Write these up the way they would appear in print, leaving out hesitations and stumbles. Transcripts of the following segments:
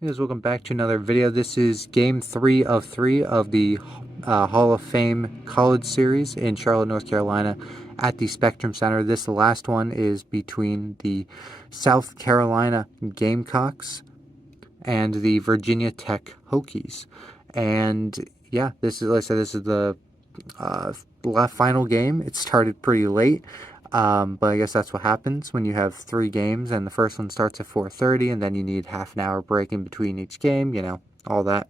Hey guys, welcome back to another video. This is game 3 of 3 of the Hall of Fame College Series in Charlotte, North Carolina at the Spectrum Center. This last one is between the South Carolina Gamecocks and the Virginia Tech Hokies. And yeah, this is, like I said, this is the final game. It started pretty late. But I guess that's what happens when you have 3 games and the first one starts at 4:30 and then you need half an hour break in between each game, you know, all that.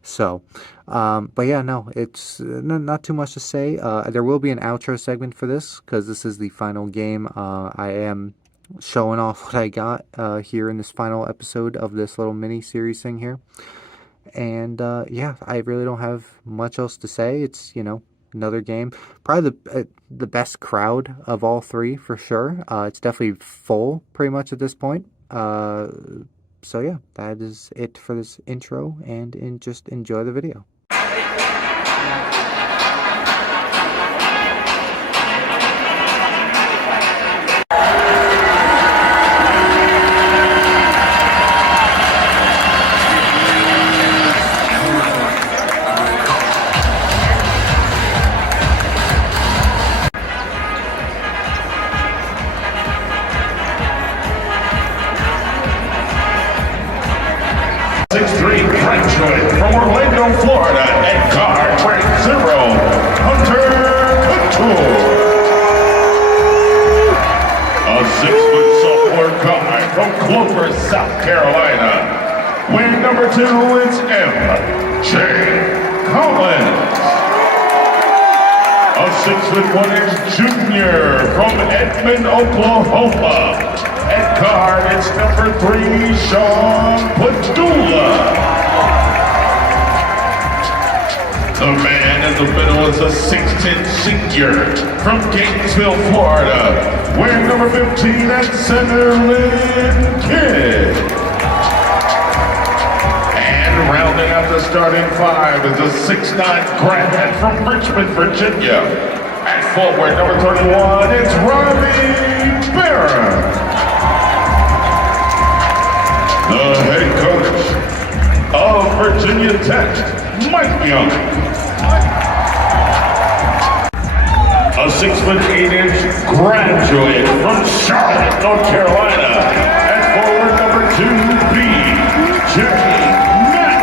So, but yeah, no, it's not too much to say. There will be an outro segment for this because this is the final game. I am showing off what I got here in this final episode of this little mini series thing here. And yeah, I really don't have much else to say. It's, you know, another game. Probably the best crowd of all 3 for sure. It's definitely full pretty much at this point. So yeah, that is it for this intro, and just enjoy the video. 6'3" graduate from Orlando, Florida, at guard wearing 0, Hunter Couture. A 6-foot sophomore guard from Clover, South Carolina. Wearing number 2, it's M.J. Collins. A 6'1" junior from Edmond, Oklahoma. At guard, it's number 3, Sean Padula. The man in the middle is a 6'10" senior from Gainesville, Florida, wearing number 15 at center, Lynn Kidd. And rounding out the starting 5 is a 6'9" grad from Richmond, Virginia. At forward, number 31, it's Robbie Barron. The head coach of Virginia Tech, Mike Young. A 6'8" graduate from Charlotte, North Carolina. At forward, number 2, B.J. Mack.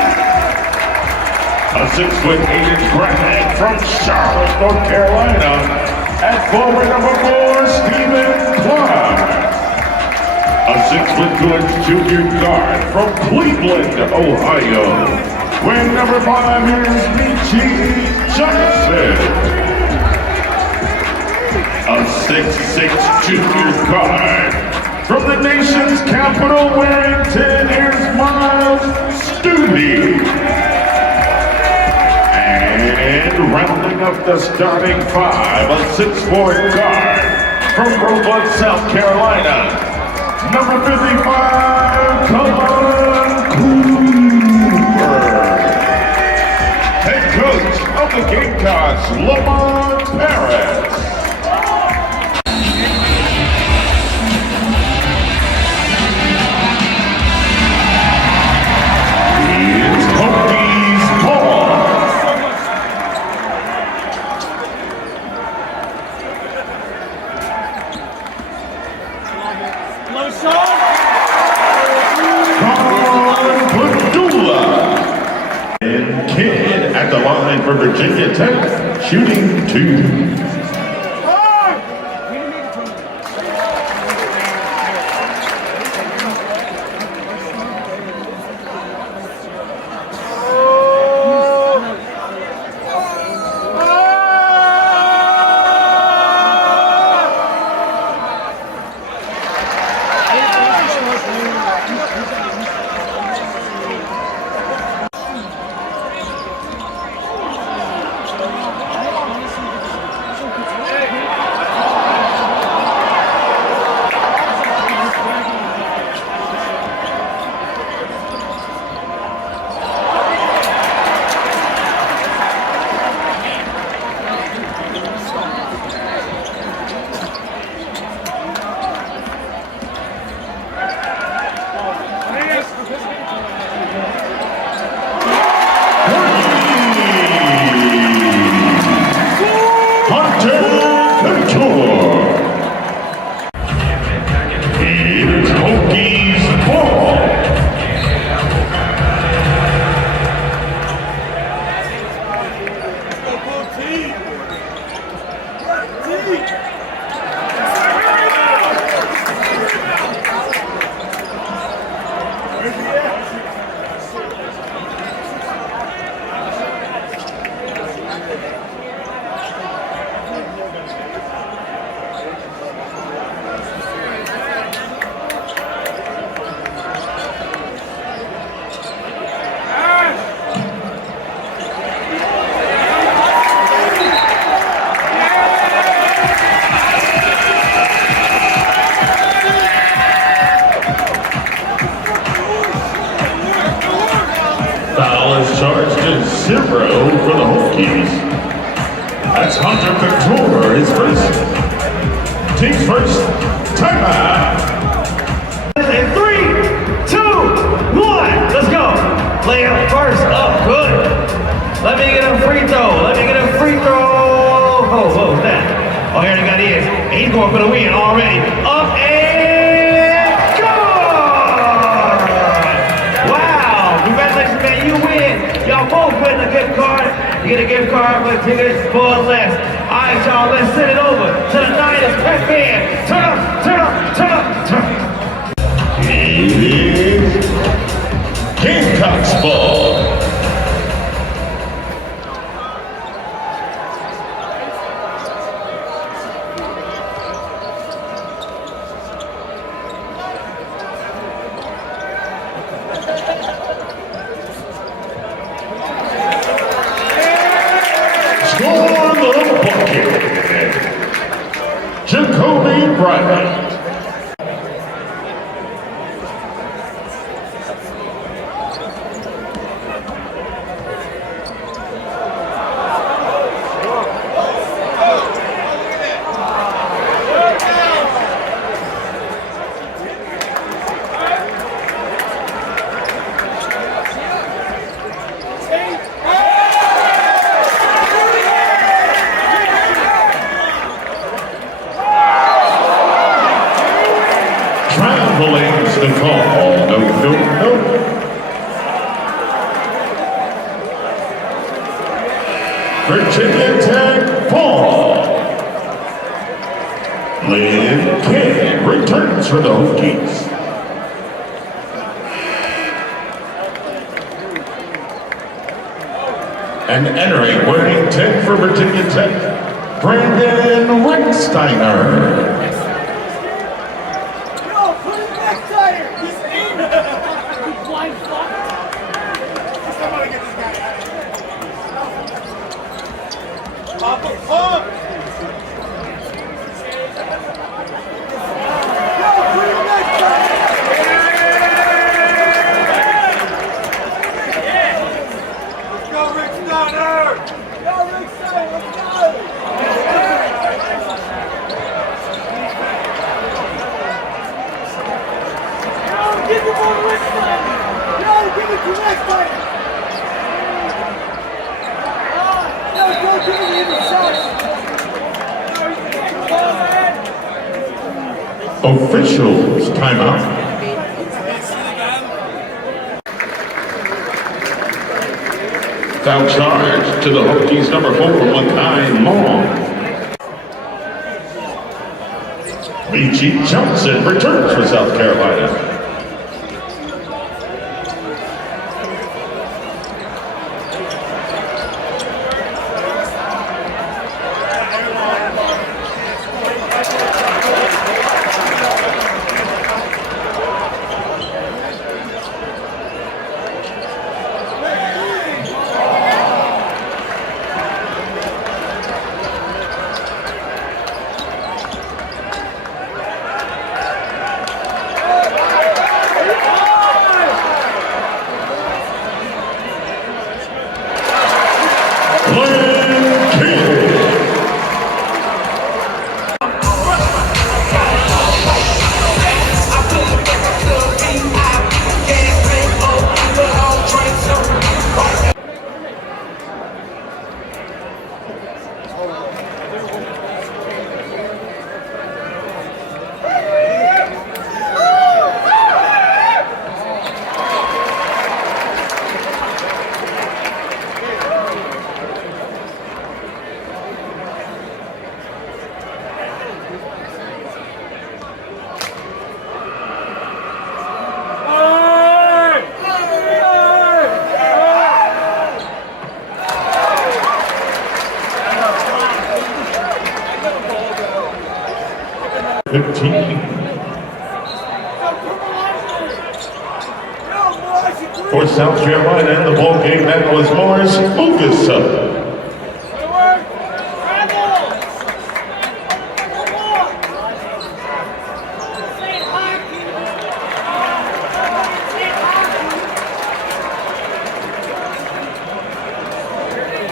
A 6'8" grad from Charlotte, North Carolina. At forward, number 4, Stephen Clark. A 6'2" junior guard from Cleveland, Ohio. Wearing number 5, here's Michi Johnson. A 6'6" junior guard from the nation's capital, wearing 10, here's Miles Stubbe. And rounding up the starting 5, a 6'4" guard from Roebuck, South Carolina. Number 55, Colin Cooper. Head coach of the Gamecocks, Lamont Paris. It's Hokies ball. And Kidd at the line for Virginia Tech, shooting 2. 0 for the Hokies. That's Hunter Couture, his first. Team's first timeout. In 3, 2, 1, let's go. Lay up first, up, good. Let me get a free throw. Let me get a free throw. Oh, what was that? Oh, here he got his. He's going for the win already. Up and good! Wow, congratulations, man, you win. Y'all both win a gift card. You get a gift card with tickets for less. All right, y'all, let's send it over to the Niners press band. Turn up, turn up, turn up, turn up. Is Gamecocks ball. Score the bucket. Jacoby Bryant. Traveling's the call. No, no, no. Virginia Tech ball. Lynn King returns for the Hokies. And entering wearing 10 for Virginia Tech, Brandon Ricksteiner. Officials timeout. Foul charge to the Hokies number 4, Makai Long. B.G. Johnson returns for South Carolina. For South Carolina, the ball game that was Morris Ugusa.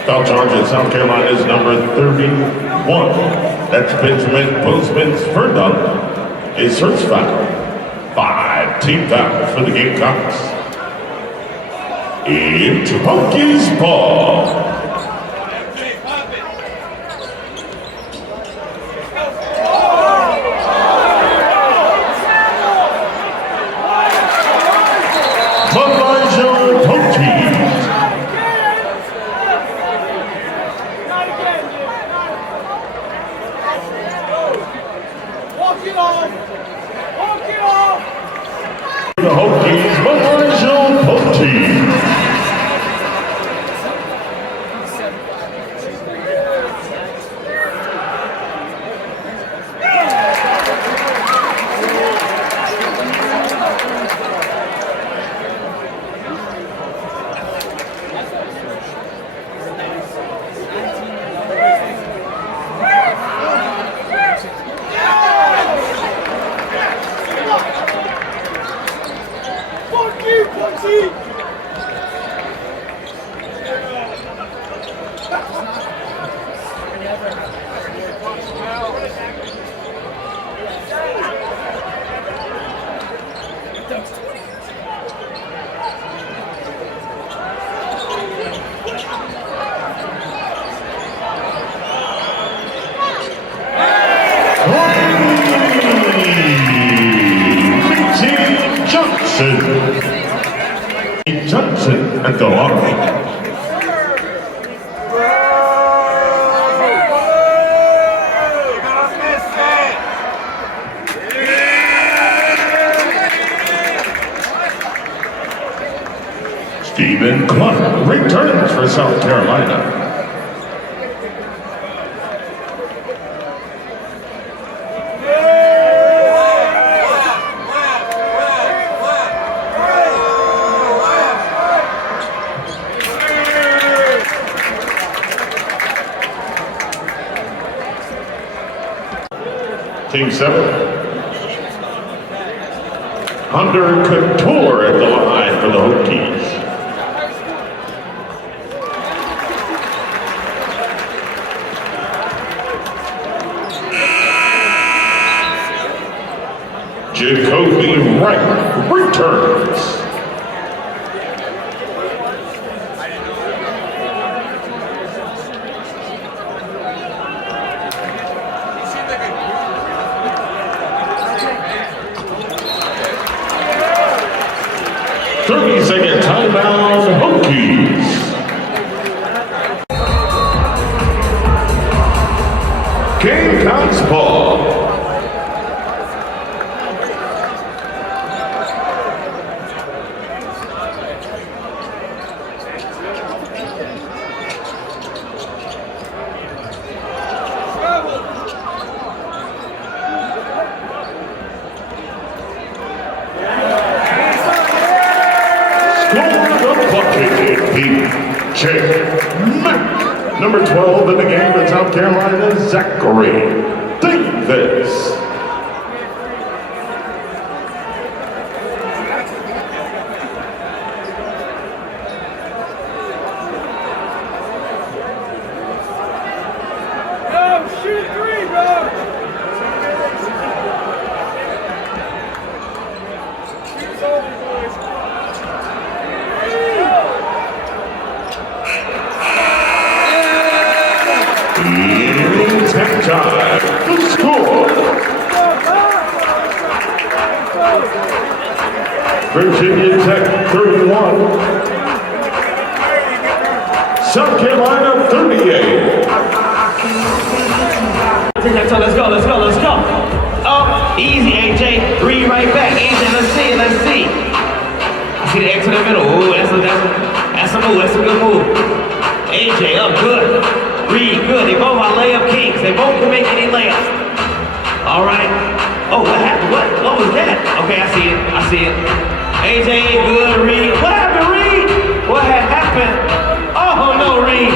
Foul charge at South Carolina is number 31. That's Benjamin Postman's first up. His first foul. 5 team fouls for the Gamecocks. It's Hokies ball. The Hokies, Marshall Hokies. Johnson at the line. Stephen Clark returns for South Carolina. Team 7. Under Couture at the line for the Hokies. Jacoby Wright returns. Second timeout, Hokies. Gamecocks ball. Check. Mac. Number 12 in the game for South Carolina, Zachary Davis. Shoot 3, bro! Shoot's over, boys. Time to score. Virginia Tech 31. South Carolina 38. Let's go. Up, easy, AJ. 3 right back. AJ, let's see. I see the X in the middle. Ooh, that's a move. That's a good move. AJ, up, good. Reed, good. They both are layup kings. They both can make any layups. All right. Oh, what happened? What was that? Okay, I see it. AJ, good. Reed. What happened, Reed? What had happened? Oh, no, Reed.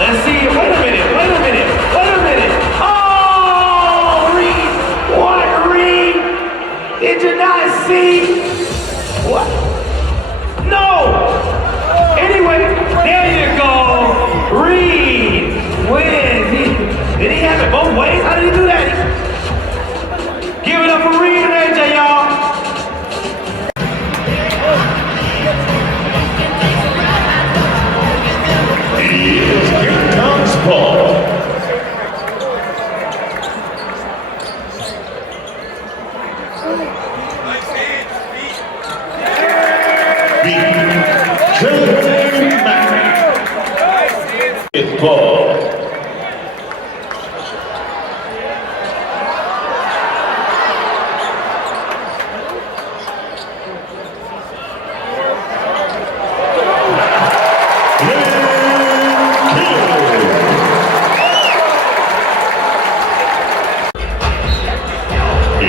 Let's see. Wait a minute. Oh, Reed. What, Reed? Did you not see? What? No. both ways. How did he do that? Give it up for Reed and AJ, y'all. It's Gamecocks ball. It's ball.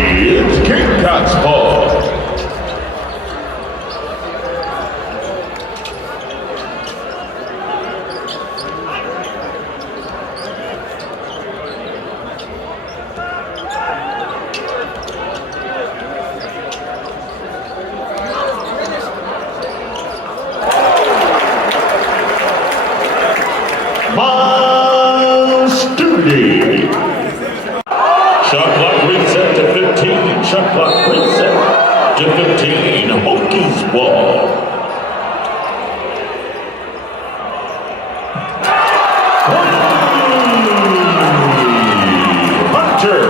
It's Gamecocks ball. Shot clock reset to 15. Shot clock reset to 15. Hokies ball. Hunter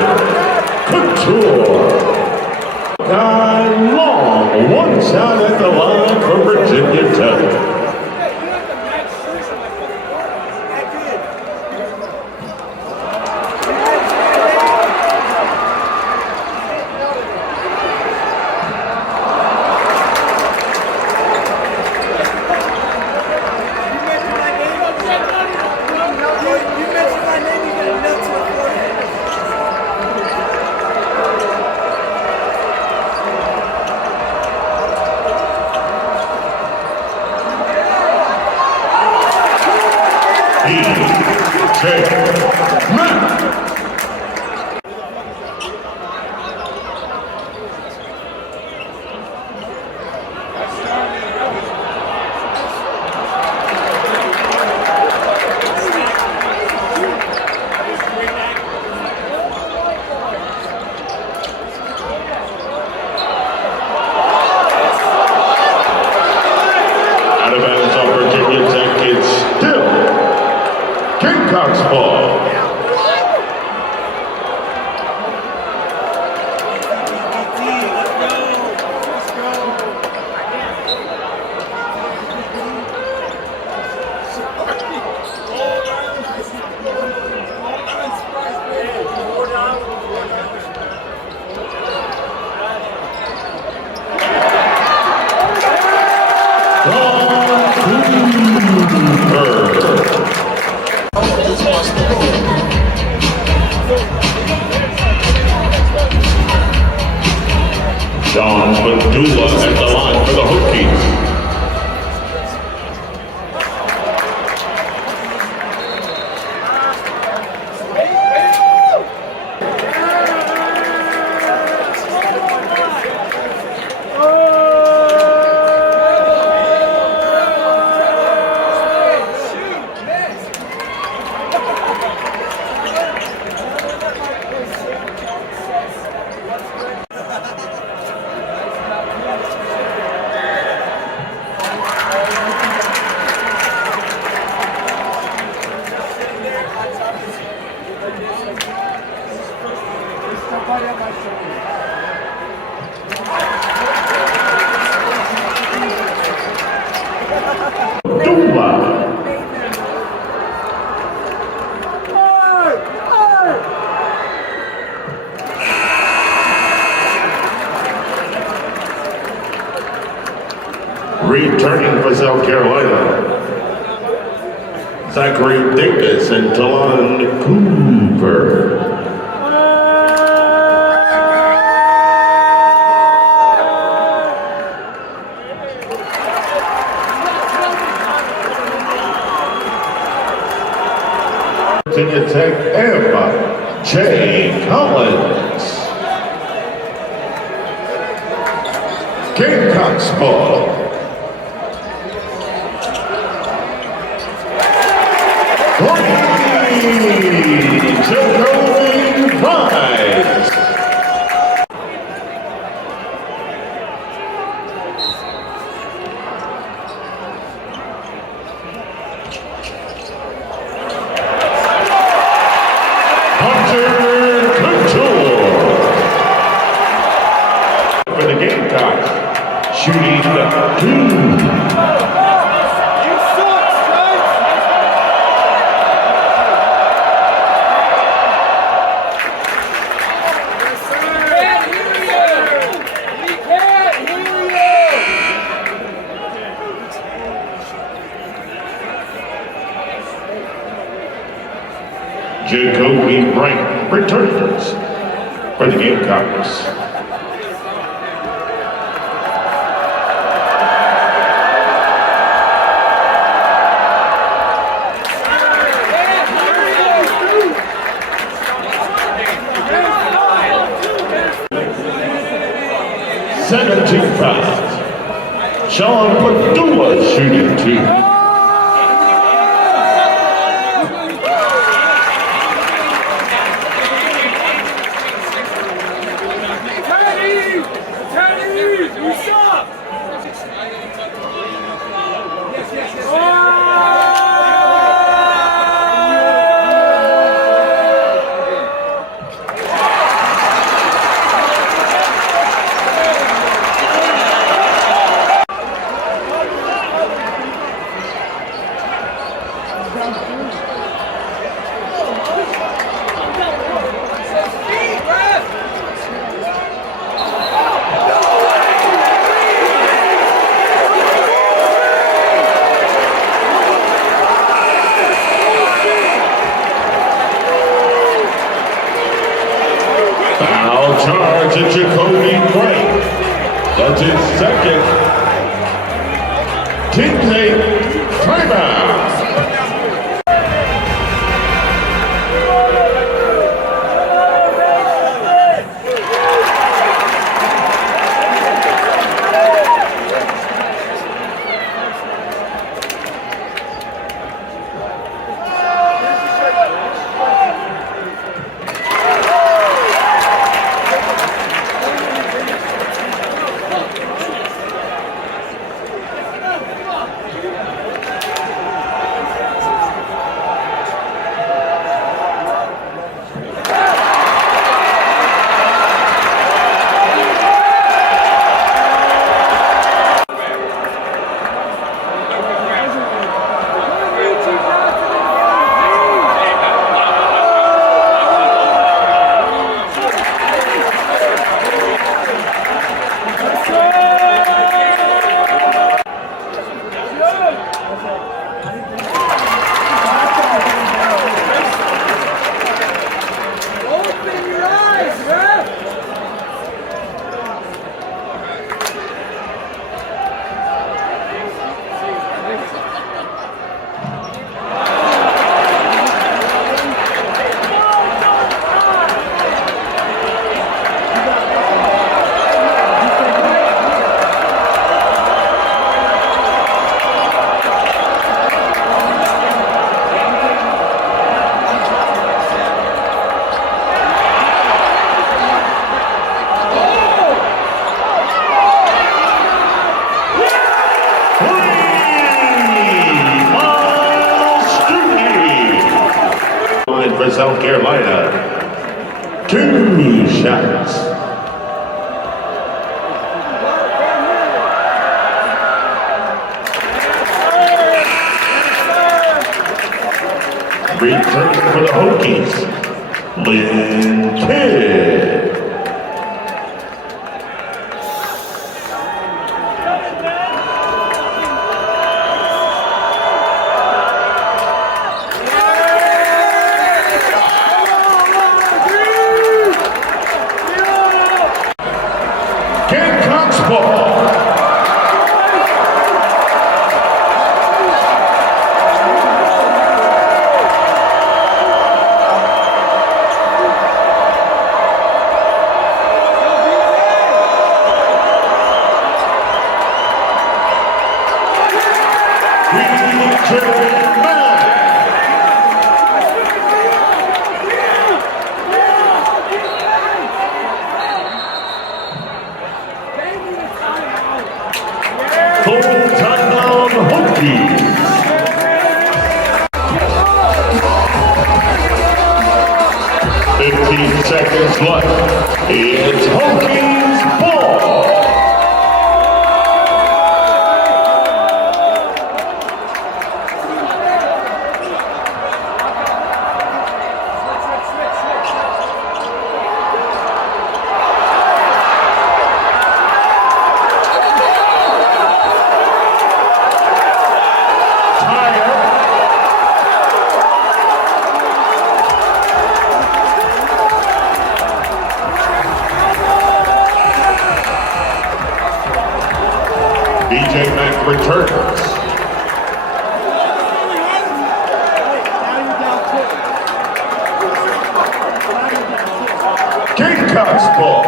Couture. Guy Long. One shot at the line for Virginia Tech. Out of bounds on Virginia Tech, it's still Gamecocks ball. John Padula at the line for the Hokies. Returning for South Carolina, Zachary Davis and Talon Cooper. Virginia Tech Emma J. Collins. Gamecocks ball. To go You suck, Stripes! Yes, sir! Can't hear you! We can't hear Jacoby Wright returns for the Gamecocks. $17,000. Sean Padula shooting two. Chinese! You suck! Foul charge at Jacoby Wright. That's his second. Teammate timeout. Open your eyes, man! For South Carolina, 2 shots. Return for the Hokies, Lynn Kidd. Gamecocks ball. Full timeout Hokies. 15 seconds left. It's Hokies ball. BJ Mack returns. Gamecocks ball.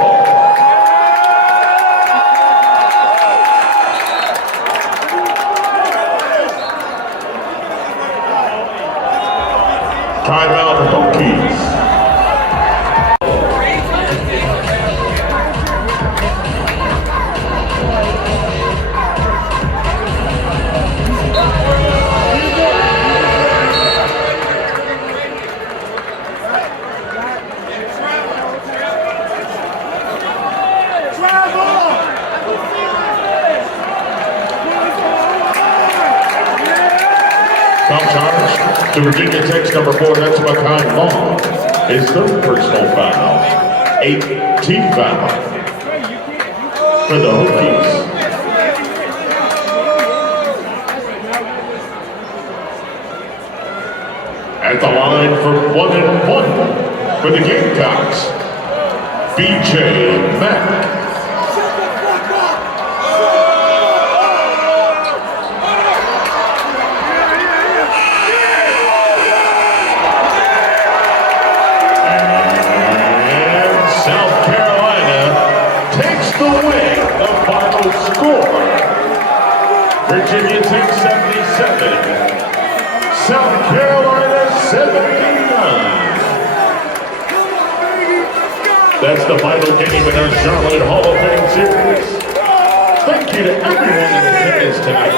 Timeout Hokies. Foul charge to Virginia Tech's number 4, that's Makai Long. His third personal foul. 8th team foul for the Hokies. At the line for 1-1 for the Gamecocks, BJ Mack. Score, Virginia Tech 77, South Carolina 79. That's the final game in our Charlotte Hall of Fame series. Thank you to everyone in attendance tonight.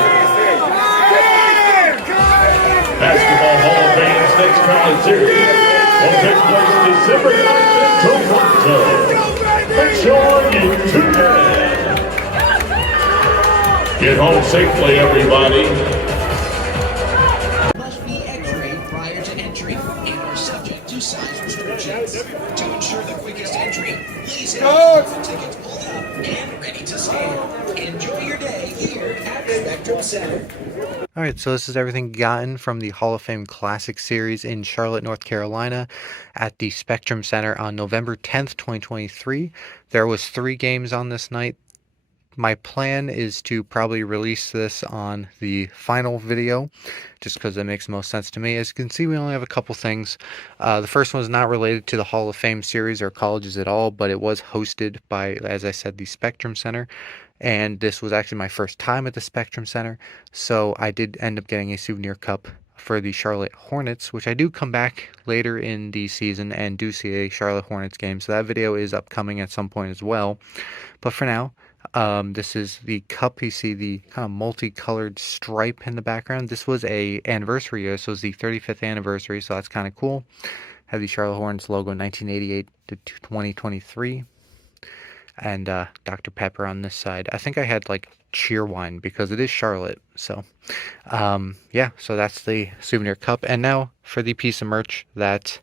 Basketball Hall of Fame's next college series will take place December 9th in Toronto. Make sure you tune in. Get home safely, everybody. Must be X-rayed prior to entry and are subject to size restrictions. To ensure the quickest entry, please have your tickets pulled up and ready to stand. Enjoy your day here at Spectrum Center. Alright, so this is everything gotten from the Hall of Fame Classic Series in Charlotte, North Carolina at the Spectrum Center on November 10th, 2023. There was 3 games on this night. My plan is to probably release this on the final video, just because it makes the most sense to me. As you can see, we only have a couple things. The first one is not related to the Hall of Fame series or colleges at all, but it was hosted by, as I said, the Spectrum Center. And this was actually my first time at the Spectrum Center, so I did end up getting a souvenir cup for the Charlotte Hornets, which I do come back later in the season and do see a Charlotte Hornets game, so that video is upcoming at some point as well. But for now, this is the cup. You see the kind of multicolored stripe in the background. This was a anniversary year, so it was the 35th anniversary, so that's kind of cool. Have the Charlotte Hornets logo 1988 to 2023. And Dr. Pepper on this side. I think I had like Cheerwine because it is Charlotte. So yeah, so that's the souvenir cup. And now for the piece of merch that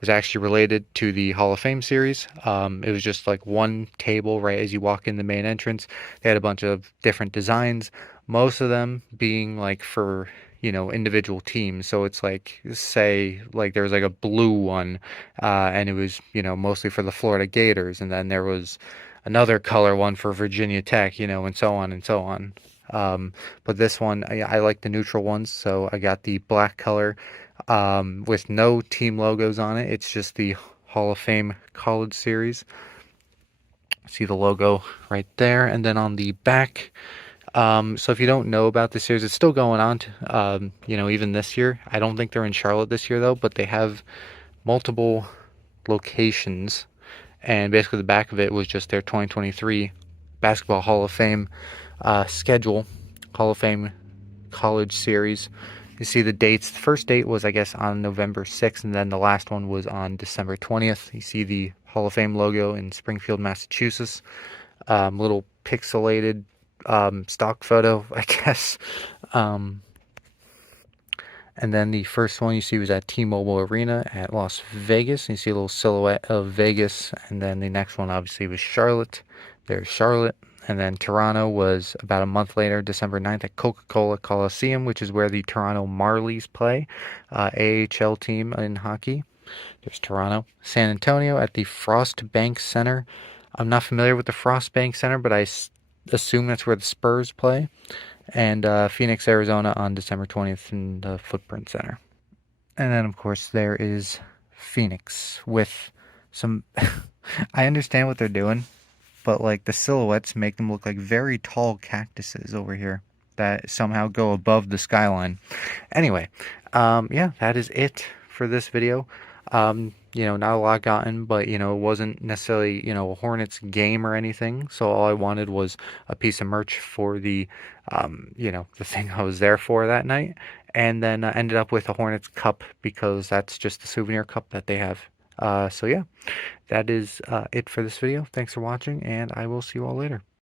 was actually related to the Hall of Fame series. It was just like one table right as you walk in the main entrance. They had a bunch of different designs, most of them being like for, you know, individual teams. So it's like, say, like there was like a blue one, and it was, you know, mostly for the Florida Gators. And then there was another color one for Virginia Tech, you know, and so on and so on. But this one, I like the neutral ones, so I got the black color with no team logos on it. It's just the Hall of Fame College Series. See the logo right there, and then on the back, so if you don't know about the series, it's still going on, you know, even this year. I don't think they're in Charlotte this year, though, but they have multiple locations. And basically the back of it was just their 2023 Basketball Hall of Fame schedule, Hall of Fame College Series. You see the dates. The first date was, I guess, on November 6th, and then the last one was on December 20th. You see the Hall of Fame logo in Springfield, Massachusetts. Little pixelated stock photo, I guess. And then the first one you see was at T-Mobile Arena at Las Vegas. And you see a little silhouette of Vegas. And then the next one obviously was Charlotte. There's Charlotte. And then Toronto was about a month later, December 9th, at Coca-Cola Coliseum, which is where the Toronto Marlies play, AHL team in hockey. There's Toronto. San Antonio at the Frost Bank Center. I'm not familiar with the Frost Bank Center, but I assume that's where the Spurs play, and Phoenix, Arizona on December 20th in the Footprint Center. And then, of course, there is Phoenix with some. I understand what they're doing, but like the silhouettes make them look like very tall cactuses over here that somehow go above the skyline. Anyway, yeah, that is it for this video. Not a lot gotten, but it wasn't necessarily a Hornets game or anything. So all I wanted was a piece of merch for the the thing I was there for that night, and then I ended up with a Hornets cup because that's just a souvenir cup that they have. So yeah, that is it for this video. Thanks for watching, and I will see you all later.